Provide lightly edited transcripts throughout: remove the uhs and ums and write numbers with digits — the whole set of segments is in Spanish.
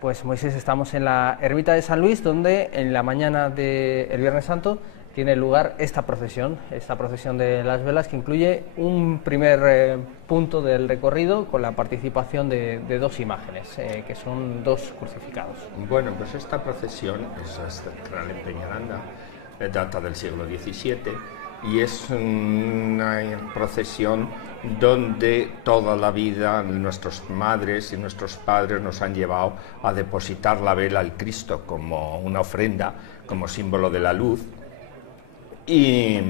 Pues Moisés, estamos en la ermita de San Luis, donde en la mañana del Viernes Santo tiene lugar esta procesión de las velas, que incluye un primer punto del recorrido con la participación de dos imágenes, que son dos crucificados. Bueno, pues esta procesión es central en Peñaranda, data del siglo XVII, y es una procesión donde toda la vida nuestras madres y nuestros padres nos han llevado a depositar la vela al Cristo como una ofrenda, como símbolo de la luz. Y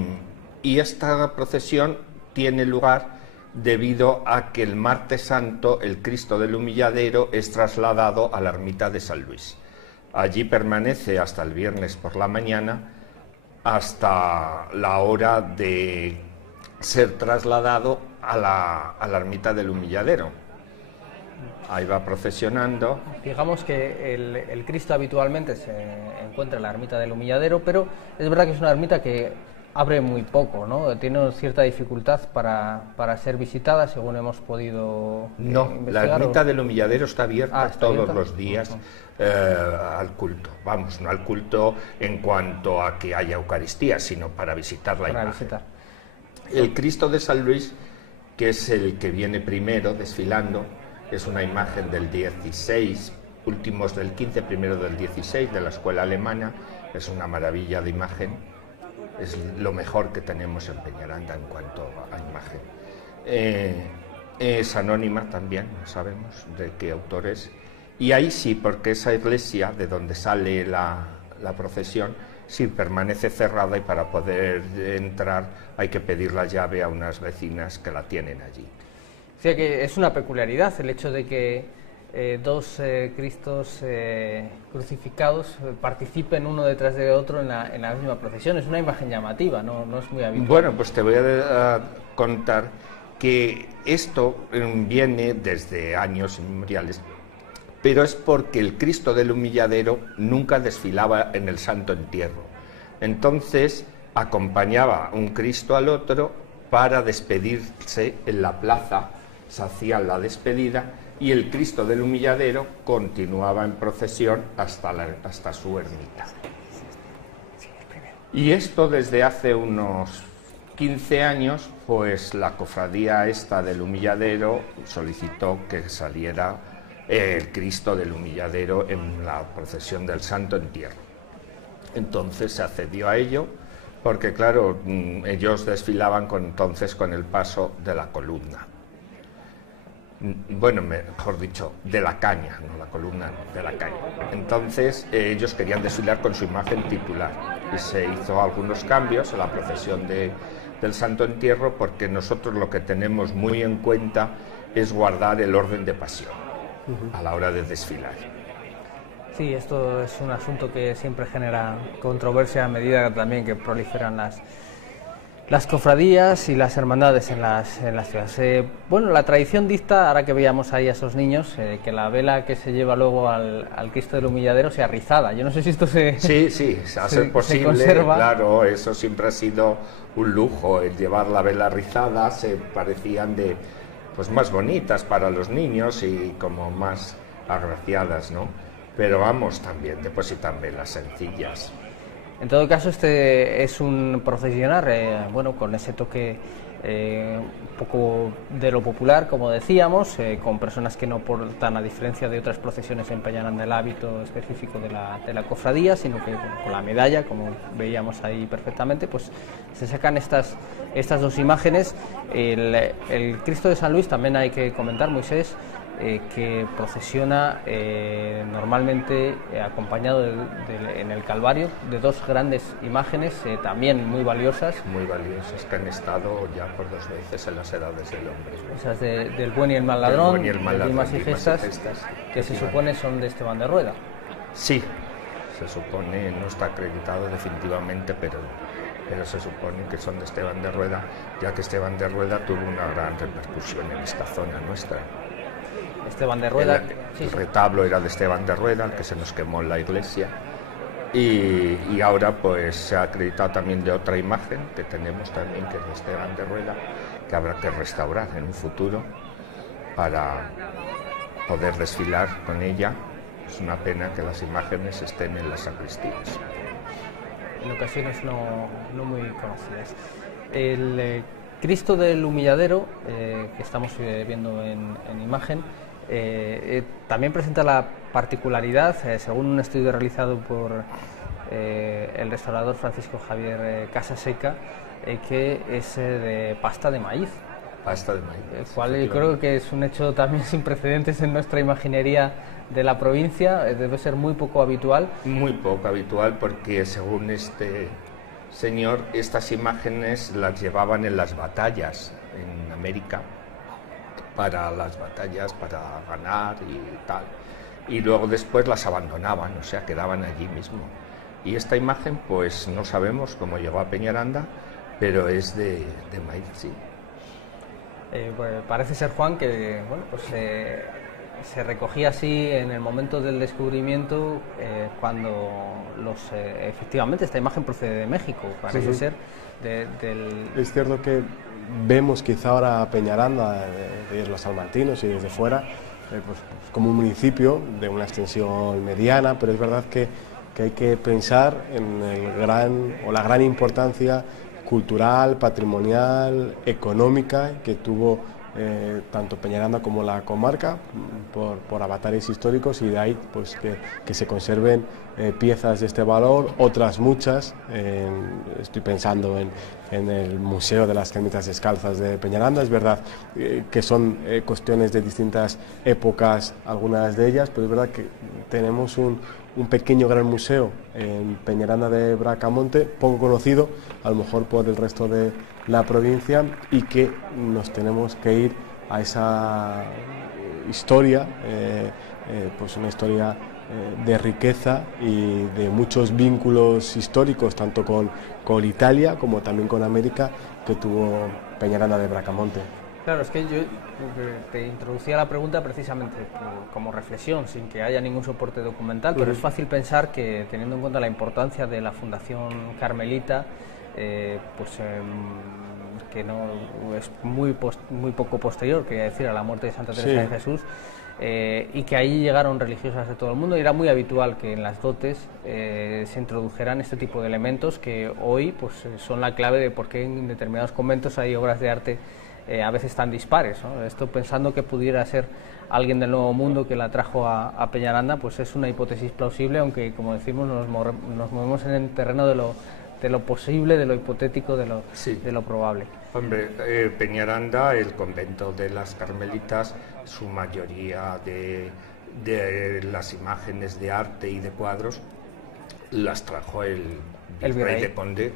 esta procesión tiene lugar debido a que el martes santo el Cristo del Humilladero es trasladado a la ermita de San Luis. Allí permanece hasta el viernes por la mañana, hasta la hora de ser trasladado a la ermita del Humilladero. Ahí va procesionando. Digamos que el Cristo habitualmente se encuentra en la ermita del Humilladero, pero es verdad que es una ermita que abre muy poco, ¿no? Tiene cierta dificultad para ser visitada, según hemos podido investigar. La ermita del Humilladero está abierta todos los días al culto. Vamos, no al culto en cuanto a que haya Eucaristía, sino para visitar la imagen. El Cristo de San Luis, que es el que viene primero desfilando, es una imagen del 16, últimos del 15, primero del 16, de la escuela alemana. Es una maravilla de imagen, es lo mejor que tenemos en Peñaranda en cuanto a imagen. Es anónima también, no sabemos de qué autor es. Y ahí sí, porque esa iglesia de donde sale la procesión, sí permanece cerrada, y para poder entrar hay que pedir la llave a unas vecinas que la tienen allí. O sea que es una peculiaridad el hecho de que dos Cristos crucificados participen uno detrás de otro en la misma procesión. Es una imagen llamativa, no es muy habitual. Bueno, pues te voy a contar que esto viene desde años inmemoriales, pero es porque el Cristo del Humilladero nunca desfilaba en el Santo Entierro. Entonces acompañaba un Cristo al otro para despedirse en la plaza. Se hacía la despedida y el Cristo del Humilladero continuaba en procesión hasta su ermita. Y esto desde hace unos 15 años, pues la cofradía esta del Humilladero solicitó que saliera el Cristo del Humilladero en la procesión del Santo Entierro. Entonces se accedió a ello, porque claro, ellos desfilaban entonces con el paso de la columna. Bueno, mejor dicho, de la caña, no la columna, no, de la caña. Entonces ellos querían desfilar con su imagen titular y se hizo algunos cambios en la procesión del Santo Entierro, porque nosotros lo que tenemos muy en cuenta es guardar el orden de pasión a la hora de desfilar. Sí, esto es un asunto que siempre genera controversia a medida también que proliferan las cofradías y las hermandades en las ciudades. Bueno, la tradición dicta, ahora que veíamos ahí a esos niños, que la vela que se lleva luego al Cristo del Humilladero sea rizada. Yo no sé si esto se a ser posible, conserva. Claro, eso siempre ha sido un lujo, el llevar la vela rizada. Se parecían pues más bonitas para los niños y como más agraciadas, ¿no? Pero vamos, también depositan velas sencillas. En todo caso, este es un procesionar, bueno, con ese toque un poco de lo popular, como decíamos, con personas que no portan, a diferencia de otras procesiones, en Peñaranda el hábito específico de la cofradía, sino que con la medalla, como veíamos ahí perfectamente, pues se sacan estas dos imágenes. El Cristo de San Luis también hay que comentar, Moisés, que procesiona normalmente acompañado en el Calvario de dos grandes imágenes también muy valiosas. Muy valiosas, que han estado ya por 2 veces en las edades del hombre. Esas del Buen y el Mal Ladrón, de Dimas y Gestas, que se supone son de Esteban de Rueda. Sí, se supone, no está acreditado definitivamente, pero se supone que son de Esteban de Rueda, ya que Esteban de Rueda tuvo una gran repercusión en esta zona nuestra. Esteban de Rueda. El retablo era de Esteban de Rueda, el que se nos quemó en la iglesia. Y ahora pues se ha acreditado también de otra imagen que tenemos también, que es de Esteban de Rueda, que habrá que restaurar en un futuro para poder desfilar con ella Es una pena que las imágenes estén en las sacristías. En ocasiones no muy conocidas. El Cristo del Humilladero, que estamos viendo en imagen, también presenta la particularidad, según un estudio realizado por el restaurador Francisco Javier Casaseca, que es de pasta de maíz. Pasta de maíz. El cual yo creo que es un hecho también sin precedentes en nuestra imaginería de la provincia, debe ser muy poco habitual. Muy poco habitual, porque según este señor, estas imágenes las llevaban en las batallas en América, para las batallas, para ganar y tal. Y luego después las abandonaban, o sea, quedaban allí mismo. Y esta imagen, pues no sabemos cómo llegó a Peñaranda, pero es de maíz, sí. Pues parece ser, Juan, que bueno, pues se recogía así en el momento del descubrimiento, cuando efectivamente esta imagen procede de México, parece ser del... Es cierto que vemos quizá ahora a Peñaranda desde los salmantinos y desde fuera pues como un municipio de una extensión mediana, pero es verdad que hay que pensar en la gran importancia cultural, patrimonial, económica que tuvo tanto Peñaranda como la comarca por avatares históricos, y de ahí pues que se conserven piezas de este valor, otras muchas. Estoy pensando en el Museo de las Ermitas Descalzas de Peñaranda. Es verdad que son cuestiones de distintas épocas, algunas de ellas, pero es verdad que tenemos un pequeño gran museo en Peñaranda de Bracamonte, poco conocido a lo mejor por el resto de la provincia, y que nos tenemos que ir a esa historia, pues una historia de riqueza y de muchos vínculos históricos, tanto con Italia como también con América, que tuvo Peñaranda de Bracamonte. Claro, es que yo te introducía la pregunta precisamente como reflexión, sin que haya ningún soporte documental, pero es fácil pensar que, teniendo en cuenta la importancia de la Fundación Carmelita, que no es muy poco posterior, quería decir, a la muerte de Santa Teresa de Jesús, y que ahí llegaron religiosas de todo el mundo, y era muy habitual que en las dotes se introdujeran este tipo de elementos que hoy pues son la clave de por qué en determinados conventos hay obras de arte a veces tan dispares, ¿no? Esto, pensando que pudiera ser alguien del Nuevo Mundo que la trajo a Peñaranda, pues es una hipótesis plausible, aunque, como decimos, nos movemos en el terreno de lo posible, de lo hipotético, de lo probable. Hombre, Peñaranda, el convento de las Carmelitas, su mayoría de las imágenes de arte y de cuadros las trajo el virrey de Conde,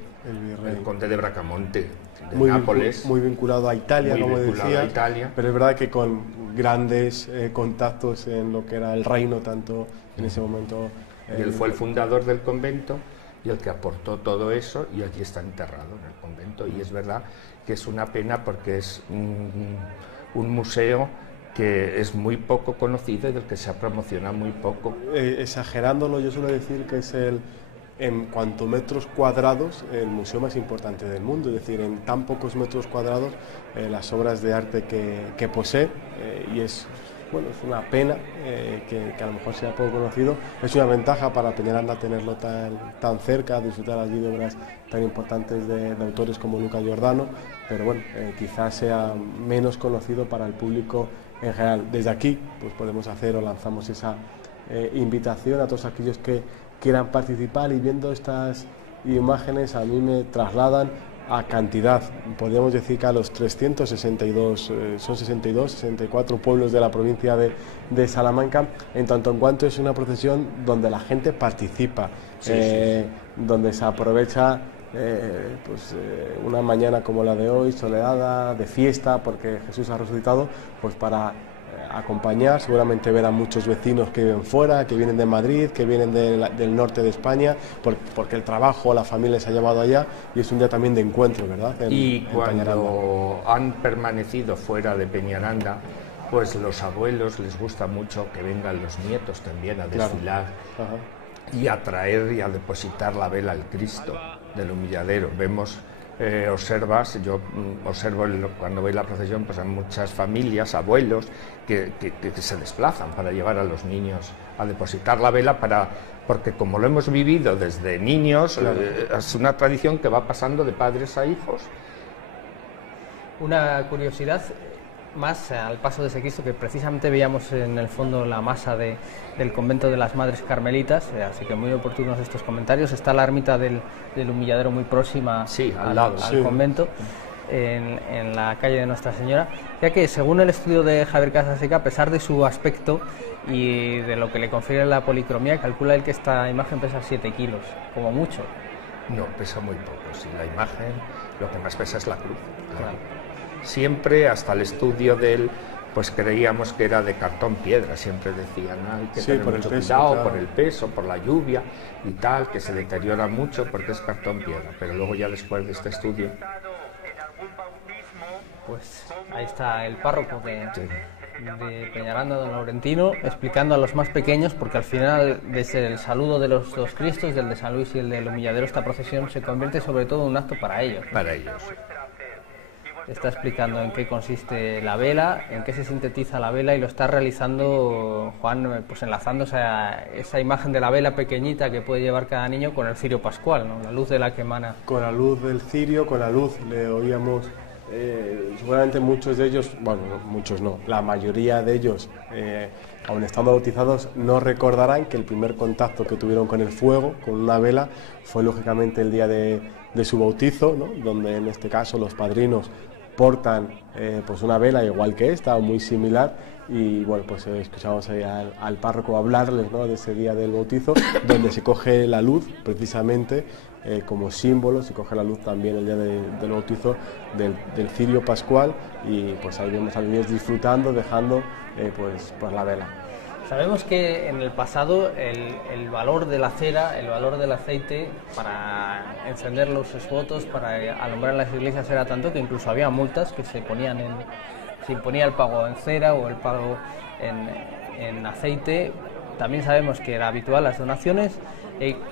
el conde de Bracamonte, de Nápoles. Muy vinculado a Italia, como decía, pero es verdad que con grandes contactos en lo que era el reino, tanto en ese momento... Y él fue el fundador del convento y el que aportó todo eso, y allí está enterrado en el convento. Y es verdad que es una pena, porque es un museo que es muy poco conocido y del que se ha promocionado muy poco. Exagerándolo, yo suelo decir que es en cuanto a metros cuadrados, el museo más importante del mundo. Es decir, en tan pocos metros cuadrados las obras de arte que posee, y es una pena que a lo mejor sea poco conocido. Es una ventaja para Peñaranda tenerlo tan cerca, disfrutar allí de obras tan importantes de autores como Luca Giordano, pero bueno, quizás sea menos conocido para el público en general. Desde aquí pues podemos hacer o lanzamos esa invitación a todos aquellos que quieran participar, y viendo estas imágenes a mí me trasladan a cantidad. Podríamos decir que a los 362, son 64 pueblos de la provincia de Salamanca, en tanto en cuanto es una procesión donde la gente participa, donde se aprovecha una mañana como la de hoy, soleada, de fiesta, porque Jesús ha resucitado, pues para acompañar, seguramente ver a muchos vecinos que viven fuera, que vienen de Madrid, que vienen del norte de España, porque el trabajo, la familia les ha llevado allá, y es un día también de encuentro, ¿verdad? Cuando han permanecido fuera de Peñaranda, pues los abuelos les gusta mucho que vengan los nietos también a desfilar, y a traer y a depositar la vela al Cristo del Humilladero. Vemos observas, yo observo cuando voy a la procesión, pues hay muchas familias, abuelos, que se desplazan para llevar a los niños a depositar la vela, porque como lo hemos vivido desde niños, claro, es una tradición que va pasando de padres a hijos. Una curiosidad más al paso de ese Cristo, que precisamente veíamos en el fondo la masa del convento de las Madres Carmelitas, así que muy oportunos estos comentarios. Está la ermita del Humilladero muy próxima, sí, al lado, al convento, en la calle de Nuestra Señora, ya que según el estudio de Javier Casaseca, a pesar de su aspecto y de lo que le confiere la policromía, calcula él que esta imagen pesa 7 kilos, como mucho. No, pesa muy poco, sí, la imagen lo que más pesa es la cruz. Claro. Siempre, hasta el estudio de él, pues creíamos que era de cartón piedra, siempre decían, hay que tener mucho cuidado, claro, por el peso, por la lluvia y tal, que se deteriora mucho porque es cartón piedra, pero luego ya después de este estudio... Pues ahí está el párroco de Peñaranda, don Laurentino, explicando a los más pequeños, porque al final, desde el saludo de los dos Cristos, del de San Luis y el del Humilladero, esta procesión se convierte sobre todo en un acto para ellos, ¿no? Para ellos. Está explicando en qué consiste la vela, en qué se sintetiza la vela, y lo está realizando Juan, pues enlazándose a esa imagen de la vela pequeñita que puede llevar cada niño con el cirio pascual, ¿no? La luz de la que emana. Con la luz del cirio, con la luz, le oíamos, seguramente muchos de ellos, bueno, muchos no, la mayoría de ellos, aun estando bautizados, no recordarán que el primer contacto que tuvieron con el fuego, con una vela, fue lógicamente el día de su bautizo, ¿no? Donde en este caso los padrinos portan pues una vela igual que esta, o muy similar, y bueno, pues escuchamos ahí al párroco hablarles, ¿no?, de ese día del bautizo, donde se coge la luz precisamente como símbolo, se coge la luz también el día del bautizo del cirio pascual, y pues ahí vemos a los niños disfrutando, dejando pues la vela. Sabemos que en el pasado el valor de la cera, el valor del aceite para encender los esvotos, para alumbrar las iglesias, era tanto que incluso había multas que se ponían se imponía el pago en cera o el pago en aceite. También sabemos que era habitual las donaciones.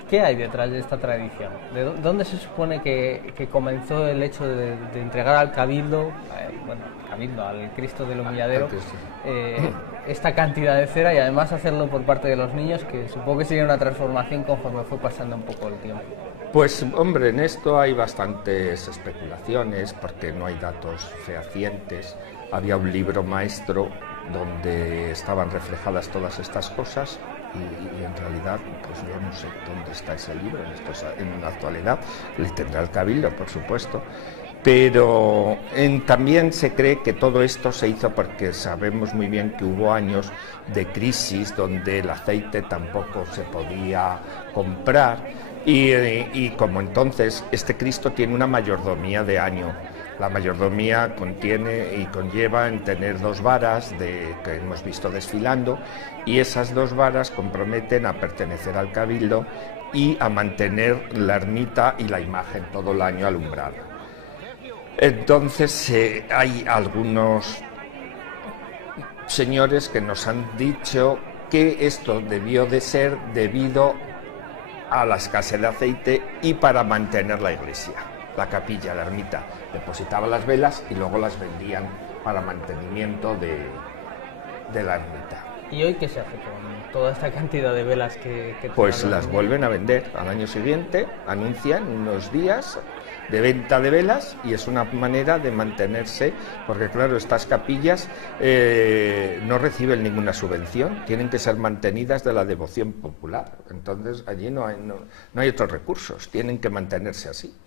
¿Qué hay detrás de esta tradición? ¿De dónde se supone que comenzó el hecho de entregar al cabildo, al Cristo del Humilladero, esta cantidad de cera, y además hacerlo por parte de los niños, que supongo que sería una transformación conforme fue pasando un poco el tiempo? Pues hombre, en esto hay bastantes especulaciones porque no hay datos fehacientes. Había un libro maestro donde estaban reflejadas todas estas cosas y en realidad pues yo no sé dónde está ese libro en la actualidad. Le tendrá el cabildo, por supuesto. Pero también se cree que todo esto se hizo porque sabemos muy bien que hubo años de crisis donde el aceite tampoco se podía comprar y como entonces este Cristo tiene una mayordomía de año. La mayordomía contiene y conlleva en tener 2 varas que hemos visto desfilando, y esas 2 varas comprometen a pertenecer al cabildo y a mantener la ermita y la imagen todo el año alumbrada. Entonces hay algunos señores que nos han dicho que esto debió de ser debido a la escasez de aceite y para mantener la iglesia, la capilla, la ermita. Depositaban las velas y luego las vendían para mantenimiento de la ermita. ¿Y hoy qué se hace con toda esta cantidad de velas que pues las vuelven a vender al año siguiente, anuncian unos días de venta de velas, y es una manera de mantenerse, porque claro, estas capillas no reciben ninguna subvención, tienen que ser mantenidas de la devoción popular, entonces allí no hay otros recursos, tienen que mantenerse así.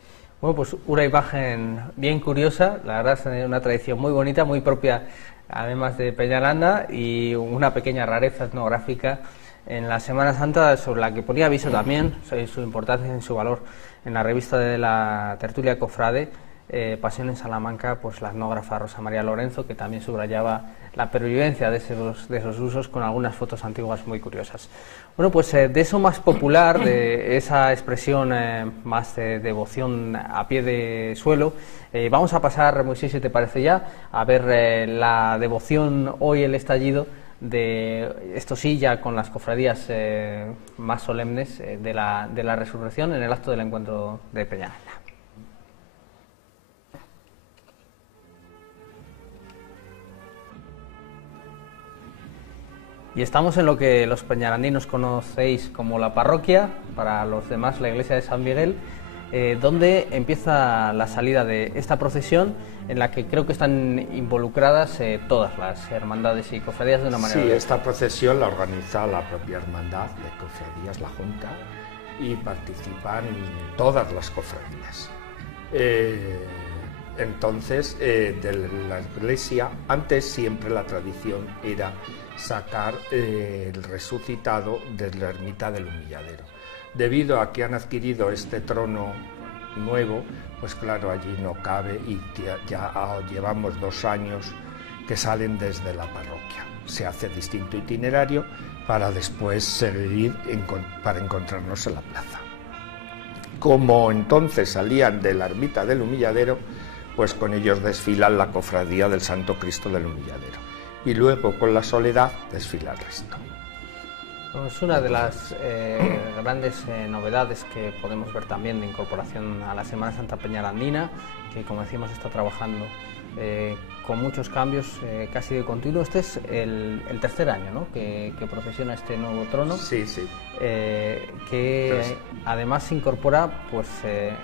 Bueno, pues una imagen bien curiosa, la verdad es una tradición muy bonita, muy propia además de Peñaranda, y una pequeña rareza etnográfica en la Semana Santa, sobre la que ponía aviso también, su importancia y su valor, en la revista de la Tertulia Cofrade, Pasión en Salamanca, pues la etnógrafa Rosa María Lorenzo, que también subrayaba la pervivencia de esos usos con algunas fotos antiguas muy curiosas. Bueno, pues de eso más popular, de esa expresión más de devoción a pie de suelo, vamos a pasar, Moisés, si te parece ya, a ver la devoción hoy, el estallido, de esto sí, ya con las cofradías más solemnes de la resurrección en el acto del encuentro de Peñaranda. Y estamos en lo que los peñarandinos conocéis como la parroquia, para los demás la iglesia de San Miguel, donde empieza la salida de esta procesión, en la que creo que están involucradas todas las hermandades y cofradías de una manera. Sí, esta procesión la organiza la propia hermandad de cofradías, la Junta, y participan todas las cofradías. Entonces, de la iglesia, antes siempre la tradición era sacar el resucitado de la ermita del Humilladero. Debido a que han adquirido este trono nuevo, pues claro, allí no cabe, y ya llevamos 2 años que salen desde la parroquia. Se hace distinto itinerario para después seguir para encontrarnos en la plaza. Como entonces salían de la ermita del Humilladero, pues con ellos desfilan la cofradía del Santo Cristo del Humilladero, y luego con la Soledad desfila el resto. Es una de las grandes novedades que podemos ver también de incorporación a la Semana Santa Peñarandina, que como decimos está trabajando con muchos cambios casi de continuo. Este es el tercer año, ¿no?, que procesiona este nuevo trono. Sí, sí. Que además incorpora pues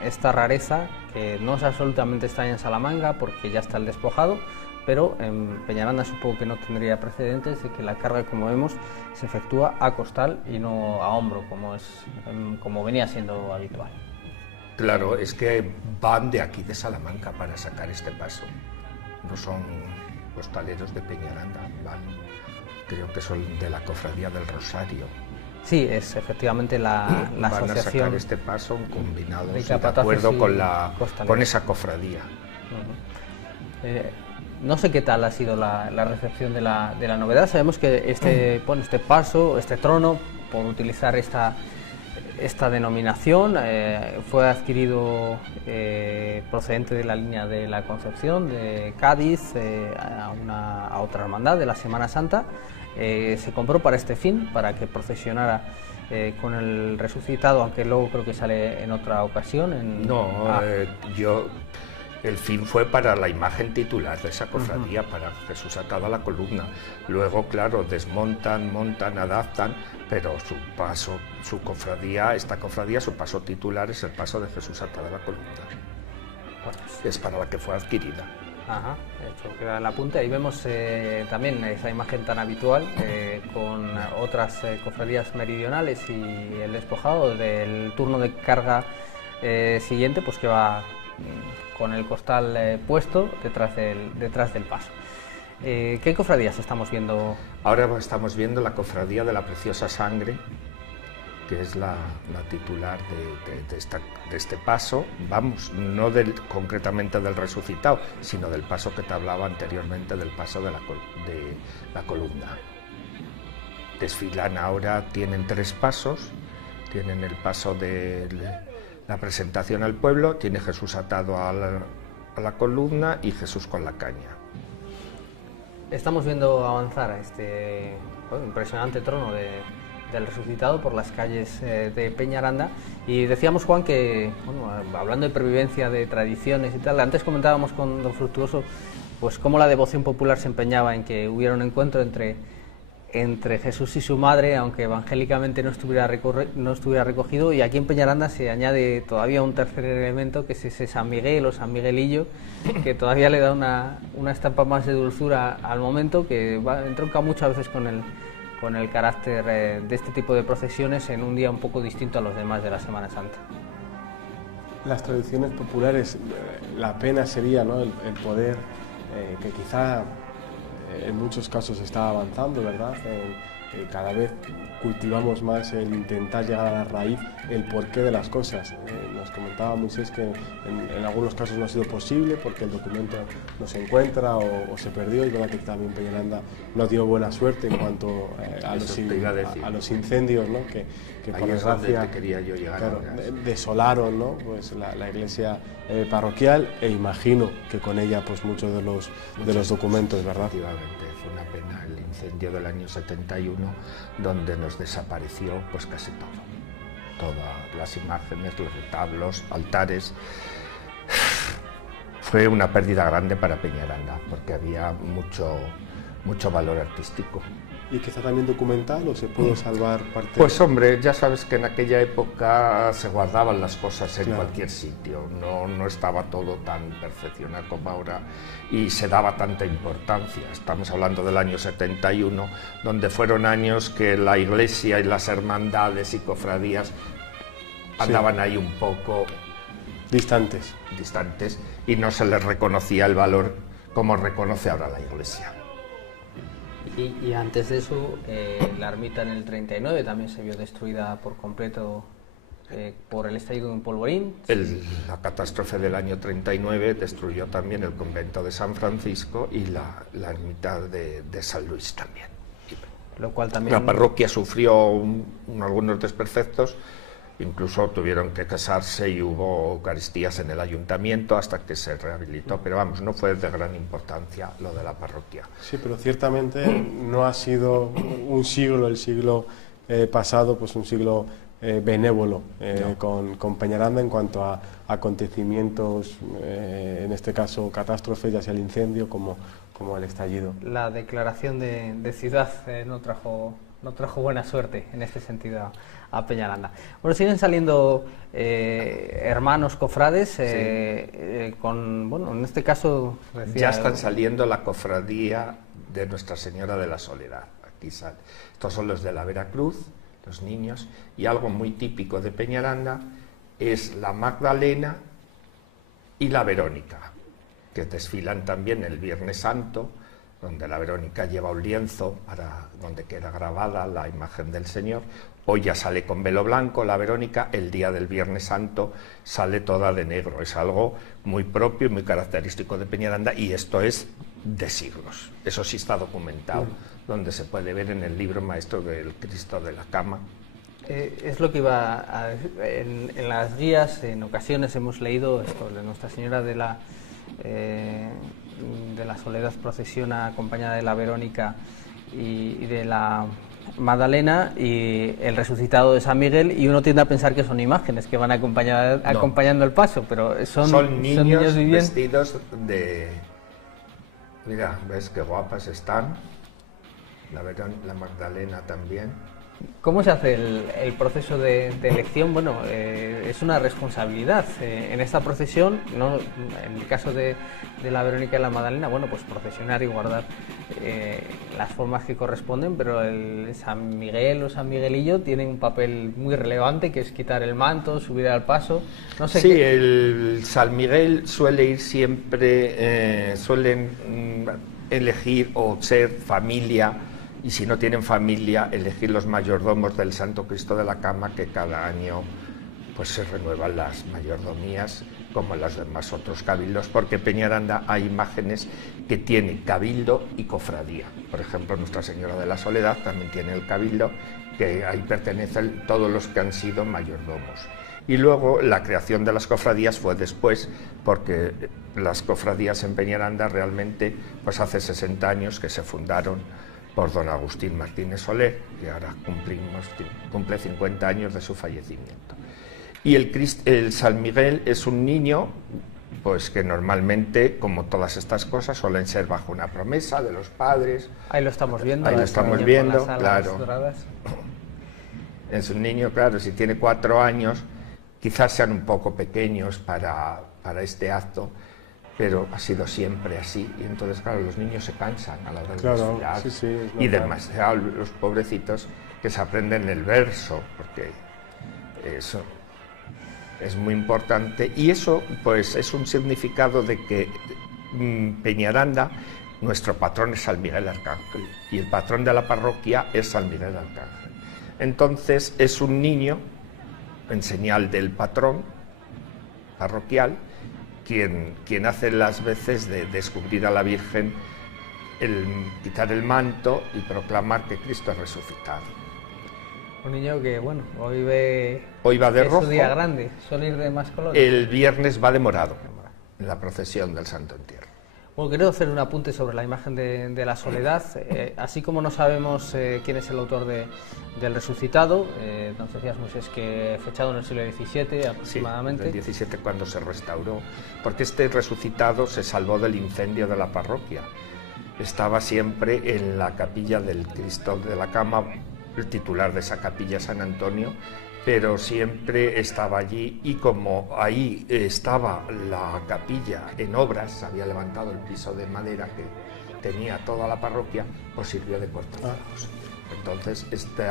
esta rareza que no es absolutamente extraña en Salamanca, porque ya está el despojado, pero en Peñaranda supongo que no tendría precedentes de que la carga, como vemos, se efectúa a costal y no a hombro, como venía siendo habitual. Claro, es que van de aquí de Salamanca para sacar este paso. No son costaleros de Peñaranda, creo que son de la Cofradía del Rosario. Sí, es efectivamente la van asociación. A sacar este paso combinado, de capataces acuerdo y con esa cofradía. No sé qué tal ha sido la recepción de la novedad. Sabemos que este paso, este trono, por utilizar esta denominación, fue adquirido procedente de la línea de la Concepción, de Cádiz, a otra hermandad de la Semana Santa. Se compró para este fin, para que procesionara con el resucitado, aunque luego creo que sale en otra ocasión. El fin fue para la imagen titular de esa cofradía, para Jesús atado a la columna. Luego, claro, desmontan, montan, adaptan, pero su paso titular es el paso de Jesús atado a la columna. Es para la que fue adquirida. Ajá, hecho queda en la punta. Y vemos también esa imagen tan habitual con otras cofradías meridionales y el despojado del turno de carga siguiente, pues que va con el costal puesto detrás del paso. ¿Qué cofradías estamos viendo? Ahora estamos viendo la Cofradía de la Preciosa Sangre, que es la titular de este paso, no concretamente del resucitado, sino del paso que te hablaba anteriormente, del paso de la columna. Desfilan ahora, tienen 3 pasos, tienen el paso de la presentación al pueblo, tiene Jesús atado a la columna y Jesús con la caña. Estamos viendo avanzar a este impresionante trono del resucitado por las calles de Peñaranda, y decíamos, Juan, que hablando de pervivencia, de tradiciones y tal, antes comentábamos con don Fructuoso pues cómo la devoción popular se empeñaba en que hubiera un encuentro entre Jesús y su madre, aunque evangélicamente no estuviera recogido, y aquí en Peñaranda se añade todavía un tercer elemento, que es ese San Miguel o San Miguelillo, que todavía le da una estampa más de dulzura al momento, que entronca muchas veces con el carácter de este tipo de procesiones en un día un poco distinto a los demás de la Semana Santa. Las tradiciones populares, la pena sería, ¿no?, el poder que quizá en muchos casos está avanzando, ¿verdad? Cada vez cultivamos más el intentar llegar a la raíz, el porqué de las cosas. Nos comentaba Moisés que en algunos casos no ha sido posible porque el documento no se encuentra o se perdió, y verdad que también Peñaranda no dio buena suerte en cuanto a los incendios, ¿no?, que por desgracia desolaron, ¿no?, pues la iglesia parroquial, e imagino que con ella pues muchos de los documentos, ¿verdad? Efectivamente, fue una pena el incendio del año 71, donde nos desapareció pues casi todas las imágenes, los retablos, altares. Fue una pérdida grande para Peñaranda, porque había mucho valor artístico. y quizá también documental, o se pudo salvar parte? Pues hombre, ya sabes que en aquella época se guardaban las cosas en Claro. cualquier sitio, no estaba todo tan perfeccionado como ahora y se daba tanta importancia. Estamos hablando del año 71, donde fueron años que la Iglesia y las hermandades y cofradías andaban ahí un poco Distantes. distantes y no se les reconocía el valor como reconoce ahora la Iglesia. Y antes de eso, la ermita en el 39 también se vio destruida por completo por el estallido de un polvorín. La catástrofe del año 39 destruyó también el convento de San Francisco y la ermita de San Luis también. Lo cual también... La parroquia sufrió algunos desperfectos, incluso tuvieron que casarse y hubo eucaristías en el ayuntamiento hasta que se rehabilitó, pero vamos, no fue de gran importancia lo de la parroquia. Sí, pero ciertamente no ha sido un siglo, el siglo pasado, pues un siglo benévolo No. con Peñaranda en cuanto a acontecimientos, en este caso catástrofes, ya sea el incendio como el estallido. La declaración de ciudad no trajo buena suerte en este sentido a Peñaranda. Bueno, siguen saliendo hermanos cofrades bueno, en este caso... Ya están saliendo la cofradía de Nuestra Señora de la Soledad. Aquí sale. Estos son los de la Veracruz, los niños, y algo muy típico de Peñaranda es la Magdalena y la Verónica, que desfilan también el Viernes Santo, donde la Verónica lleva un lienzo donde queda grabada la imagen del Señor. Hoy ya sale con velo blanco la Verónica, el día del Viernes Santo sale toda de negro. Es algo muy propio y muy característico de Peñaranda, y esto es de siglos. Eso sí está documentado, donde se puede ver en el libro maestro del Cristo de la Cama. Es lo que iba a decir. En las guías, en ocasiones hemos leído esto de Nuestra Señora de la Soledad procesiona acompañada de la Verónica y de la Magdalena y el resucitado de San Miguel, y uno tiende a pensar que son imágenes que van acompañando el paso, pero son niños vivientes. Vestidos de... Mira, ves qué guapas están. La Magdalena también. ¿Cómo se hace el proceso de elección? Bueno, es una responsabilidad. En esta procesión, no, en el caso de la Verónica y la Magdalena, bueno, pues procesionar y guardar las formas que corresponden, pero el San Miguel o San Miguelillo tienen un papel muy relevante, que es quitar el manto, subir al paso. No sé. Sí, el San Miguel suele ir siempre, suelen elegir o ser familia. Y si no tienen familia, elegir los mayordomos del Santo Cristo de la Cama, que cada año pues se renuevan las mayordomías, como en los demás otros cabildos, porque en Peñaranda hay imágenes que tiene cabildo y cofradía. Por ejemplo, Nuestra Señora de la Soledad también tiene el cabildo, que ahí pertenecen todos los que han sido mayordomos. Y luego la creación de las cofradías fue después, porque las cofradías en Peñaranda realmente, pues hace 60 años que se fundaron por don Agustín Martínez Soler, que ahora cumple 50 años de su fallecimiento. Y el San Miguel es un niño, pues que normalmente, como todas estas cosas, suelen ser bajo una promesa de los padres. Ahí lo estamos viendo. Ahí lo estamos viendo, claro. Doradas. Es un niño, claro, si tiene 4 años, quizás sean un poco pequeños para este acto, pero ha sido siempre así, y entonces, claro, los niños se cansan a la hora de desfilar, sí, y demasiado los pobrecitos que se aprenden el verso, porque eso es muy importante, y eso pues es un significado de que Peñaranda, nuestro patrón es San Miguel Arcángel, y el patrón de la parroquia es San Miguel Arcángel. Entonces es un niño, en señal del patrón parroquial, quien hace las veces de descubrir a la Virgen, quitar el manto y proclamar que Cristo es resucitado. Un niño que, bueno, hoy va de rojo. Su día grande, suele ir de más colores. El viernes va de morado, en la procesión del Santo Entierro. Bueno, quiero hacer un apunte sobre la imagen de la Soledad. Así como no sabemos quién es el autor del resucitado, nos decías, Moisés, que fechado en el siglo XVII aproximadamente. Sí, el XVII, cuando se restauró, porque este resucitado se salvó del incendio de la parroquia. estaba siempre en la capilla del Cristo de la Cama, el titular de esa capilla, San Antonio, pero siempre estaba allí, y como ahí estaba la capilla en obras, se había levantado el piso de madera que tenía toda la parroquia, pues sirvió de cortafuegos. Entonces este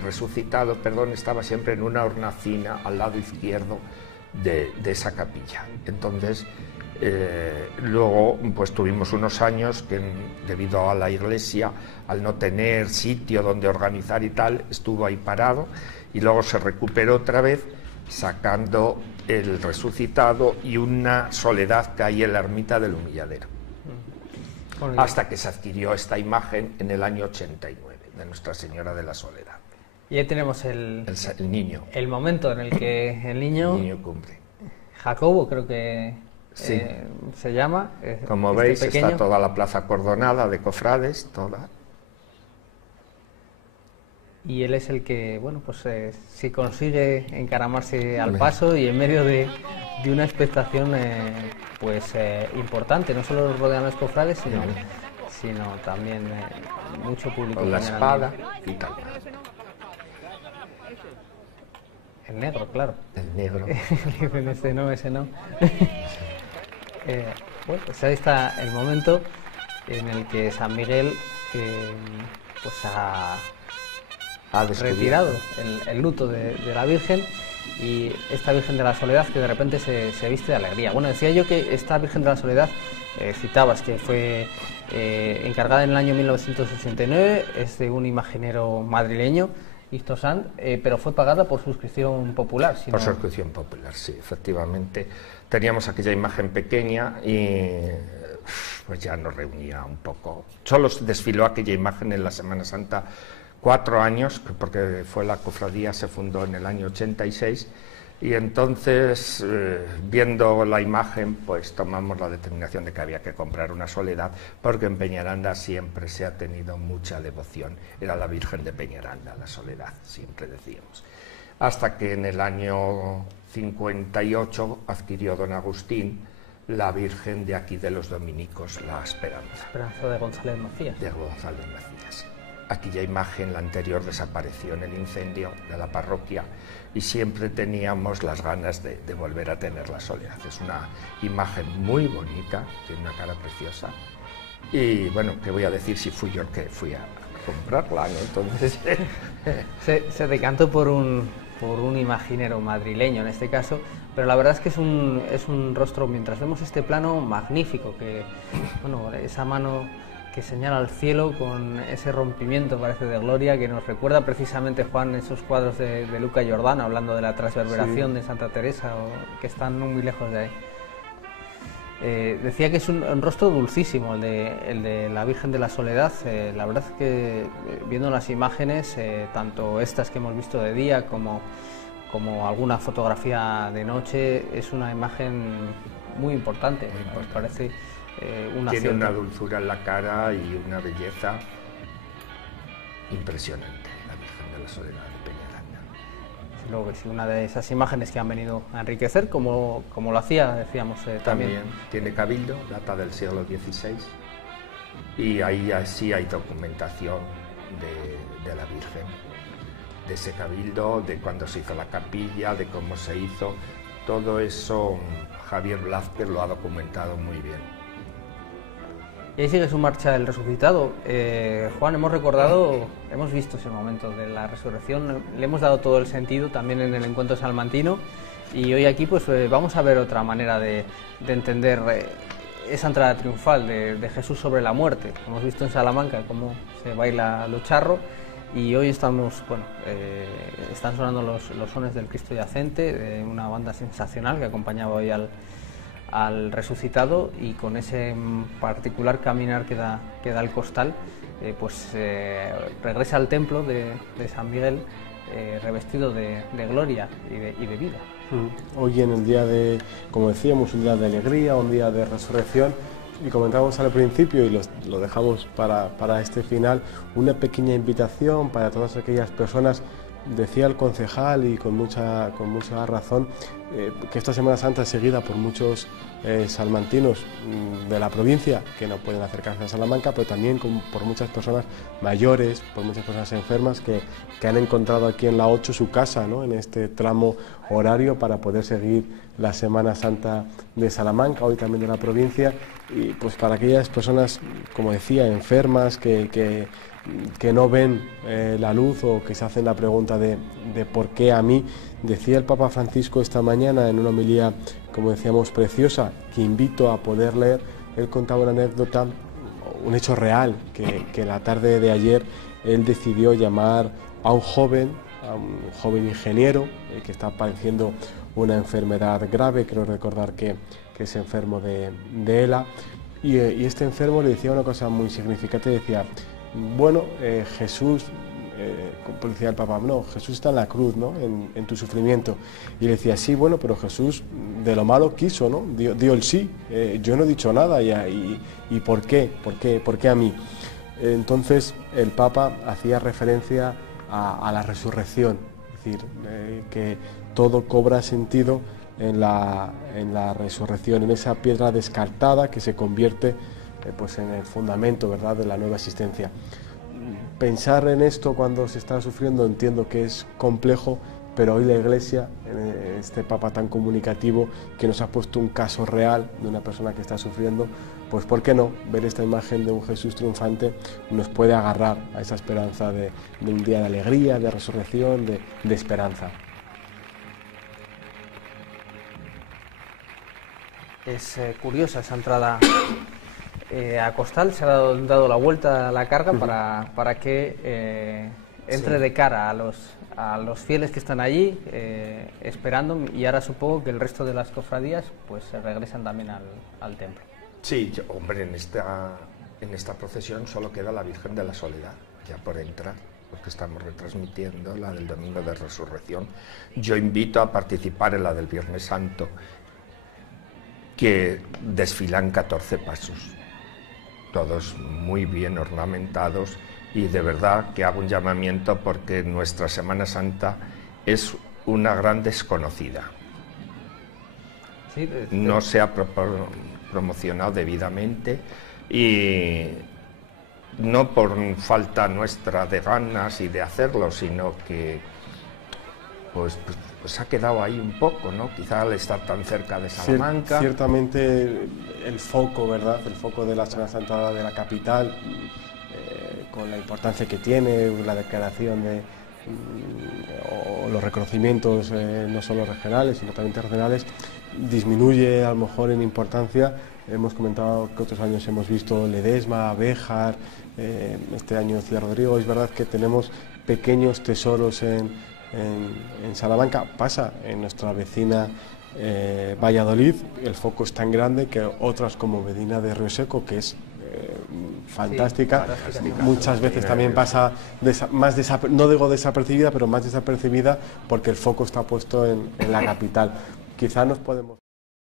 resucitado, estaba siempre en una hornacina al lado izquierdo de esa capilla. Entonces luego pues tuvimos unos años que, debido a la iglesia, al no tener sitio donde organizar y tal, estuvo ahí parado, y luego se recuperó otra vez sacando el resucitado y una soledad que hay en la ermita del Humilladero, hasta que se adquirió esta imagen en el año 89 de Nuestra Señora de la Soledad. Y ahí tenemos el niño, el momento en el que el niño cumple. Jacobo, creo que sí, se llama. Como veis, está toda la plaza acordonada de cofrades, toda. Y él es el que, bueno, pues si consigue encaramarse al paso, y en medio de una expectación pues importante, no solo rodean los cofrades, sino también mucho público. Con la espada y tal. El negro, claro. El negro. ese no. Bueno, pues ahí está el momento en el que San Miguel pues ha retirado el luto de la Virgen, y esta Virgen de la Soledad que de repente se viste de alegría. Bueno, decía yo que esta Virgen de la Soledad, citabas que fue encargada en el año 1989, es de un imaginero madrileño, Isto Sant, pero fue pagada por suscripción popular. Por suscripción popular, sí, efectivamente. Teníamos aquella imagen pequeña y pues ya nos reunía un poco. Solo desfiló aquella imagen en la Semana Santa 4 años, porque fue la cofradía, se fundó en el año 86, y entonces, viendo la imagen, pues tomamos la determinación de que había que comprar una soledad, porque en Peñaranda siempre se ha tenido mucha devoción. Era la Virgen de Peñaranda, la Soledad, siempre decíamos. Hasta que en el año 58 adquirió don Agustín la Virgen de aquí de los dominicos, la Esperanza. Esperanza de González Macías. De González Macías. Aquella imagen, la anterior, desapareció en el incendio de la parroquia, y siempre teníamos las ganas de volver a tener la Soledad. Es una imagen muy bonita, tiene una cara preciosa, y bueno, ¿qué voy a decir si fui yo el que fui a comprarla, ¿no? Entonces se decantó por un imaginero madrileño en este caso, pero la verdad es que es un rostro, mientras vemos este plano, magnífico, que bueno, esa mano que señala al cielo con ese rompimiento, parece, de gloria, que nos recuerda precisamente, Juan, esos cuadros de Luca Giordano, hablando de la transverberación, sí, de Santa Teresa, que están no muy lejos de ahí. Decía que es un rostro dulcísimo el de la Virgen de la Soledad. La verdad es que viendo las imágenes, tanto estas que hemos visto de día como alguna fotografía de noche, es una imagen muy importante. Pues parece tiene una dulzura en la cara y una belleza impresionante, la Virgen de la Soledad de Peñaranda. Luego, es una de esas imágenes que han venido a enriquecer, como lo hacía, decíamos, también. Tiene cabildo, data del siglo XVI, y ahí sí hay documentación de la Virgen, de ese cabildo, de cuándo se hizo la capilla, de cómo se hizo. Todo eso Javier Blázquez lo ha documentado muy bien. Y ahí sigue su marcha el resucitado. Juan, hemos visto ese momento de la resurrección, le hemos dado todo el sentido también en el encuentro salmantino, y hoy aquí pues vamos a ver otra manera de entender esa entrada triunfal de Jesús sobre la muerte. Hemos visto en Salamanca cómo se baila lo charro, y hoy están sonando los sones del Cristo Yacente, de una banda sensacional que acompañaba hoy al resucitado, y con ese particular caminar que da el costal, regresa al templo de San Miguel revestido de gloria y de vida. Hoy, en el día como decíamos, un día de alegría, un día de resurrección, y comentábamos al principio, y lo dejamos para este final, una pequeña invitación para todas aquellas personas decía el concejal, y con mucha razón, que esta Semana Santa es seguida por muchos salmantinos de la provincia que no pueden acercarse a Salamanca, pero también por muchas personas mayores, por muchas personas enfermas que han encontrado aquí en la 8 su casa, ¿no?, en este tramo horario para poder seguir la Semana Santa de Salamanca, hoy también de la provincia, y pues para aquellas personas, como decía, enfermas, que no ven la luz, o que se hacen la pregunta de por qué a mí. Decía el Papa Francisco esta mañana en una homilía, como decíamos, preciosa, que invito a poder leer. Él contaba una anécdota, un hecho real, que la tarde de ayer él decidió llamar a un joven ingeniero que está padeciendo una enfermedad grave, creo recordar que es enfermo de ELA, y este enfermo le decía una cosa muy significativa, decía: bueno, Jesús, como decía el Papa, no, Jesús está en la cruz, ¿no?, en tu sufrimiento. Y le decía: sí, bueno, pero Jesús de lo malo quiso, ¿no?, dio el sí, yo no he dicho nada, y ¿por qué? ¿Por qué a mí? Entonces el Papa hacía referencia a la resurrección, es decir, que todo cobra sentido en la resurrección, en esa piedra descartada que se convierte pues en el fundamento, ¿verdad?, de la nueva existencia. Pensar en esto cuando se está sufriendo, entiendo que es complejo, pero hoy la Iglesia, este Papa tan comunicativo, que nos ha puesto un caso real de una persona que está sufriendo, pues ¿por qué no? Ver esta imagen de un Jesús triunfante nos puede agarrar a esa esperanza de un día de alegría, de resurrección, de esperanza. Es curiosa esa entrada a Costal. Se ha dado la vuelta a la carga para que entre de cara a los fieles que están allí esperando, y ahora supongo que el resto de las cofradías pues se regresan también al templo. Sí, hombre, en esta procesión solo queda la Virgen de la Soledad, ya por entrar, porque estamos retransmitiendo la del Domingo de Resurrección. Yo invito a participar en la del Viernes Santo, que desfilan 14 pasos, todos muy bien ornamentados, y de verdad que hago un llamamiento porque nuestra Semana Santa es una gran desconocida. Sí, no se ha promocionado debidamente, y no por falta nuestra de ganas y de hacerlo, sino que pues ha quedado ahí un poco, ¿no? Quizá al estar tan cerca de Salamanca. Ciertamente el foco, ¿verdad?, el foco de la Semana Santa de la capital, con la importancia que tiene la declaración o los reconocimientos, no solo regionales, sino también internacionales, disminuye a lo mejor en importancia. Hemos comentado que otros años hemos visto Ledesma, Béjar, este año Ciudad Rodrigo. Es verdad que tenemos pequeños tesoros en Salamanca. Pasa en nuestra vecina Valladolid, el foco es tan grande que otras como Medina de Río Seco, que es fantástica, muchas veces también pasa no digo desapercibida, pero más desapercibida, porque el foco está puesto en la capital. Quizá nos podemos